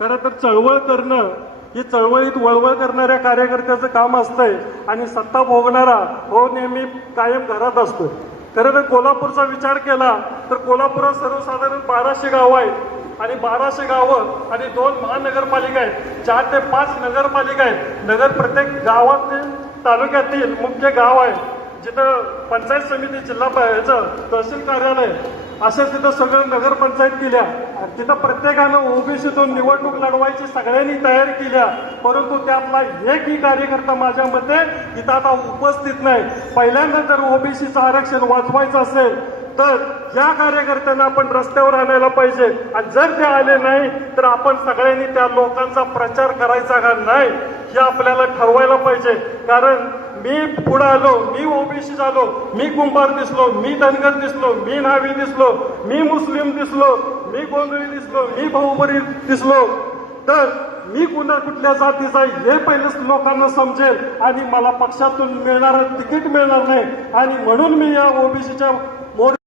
खरं तर चळवळ करणं ही चळवळीत वळवळ करणाऱ्या कार्यकर्त्याचं काम असतंय आणि सत्ता भोगणारा हो नेहमी कायम घरात असतो. खरं तर कोल्हापूरचा विचार केला तर कोल्हापुरात सर्वसाधारण 1200 गावं आहेत आणि 1200 गावं आणि 2 महानगरपालिका आहेत, 4 ते 5 नगरपालिका आहेत. प्रत्येक गावातील तालुक्यातील मुख्य गाव आहे जिथं पंचायत समिती जिल्हा तहसील कार्यालय अशा तिथं सगळं नगरपंचायत केल्या. तिथं प्रत्येकानं ओबीसीतून निवडणूक लढवायची सगळ्यांनी तयारी केल्या, परंतु त्यातला एकही कार्यकर्ता माझ्या मते इथं आता उपस्थित नाही. पहिल्यांदा जर ओबीसीचं आरक्षण वाचवायचं असेल तर या कार्यकर्त्यांना आपण रस्त्यावर आणायला पाहिजे आणि जर ते आले नाही तर आपण सगळ्यांनी त्या लोकांचा प्रचार करायचा का नाही हे आपल्याला ठरवायला पाहिजे. कारण मी पुढे आलो, मी ओबीसी झालो, मी कुंभार दिसलो, मी धनगर दिसलो, मी न्हावी दिसलो, मी मुस्लिम दिसलो, मी गोंधळी दिसलो, मी बहुबरी दिसलो तर मी कुठल्या जातीचा हे पहिलेच लोकांना समजेल आणि मला पक्षातून मिळणारं तिकीट मिळणार नाही आणि म्हणून मी या ओबीसीच्या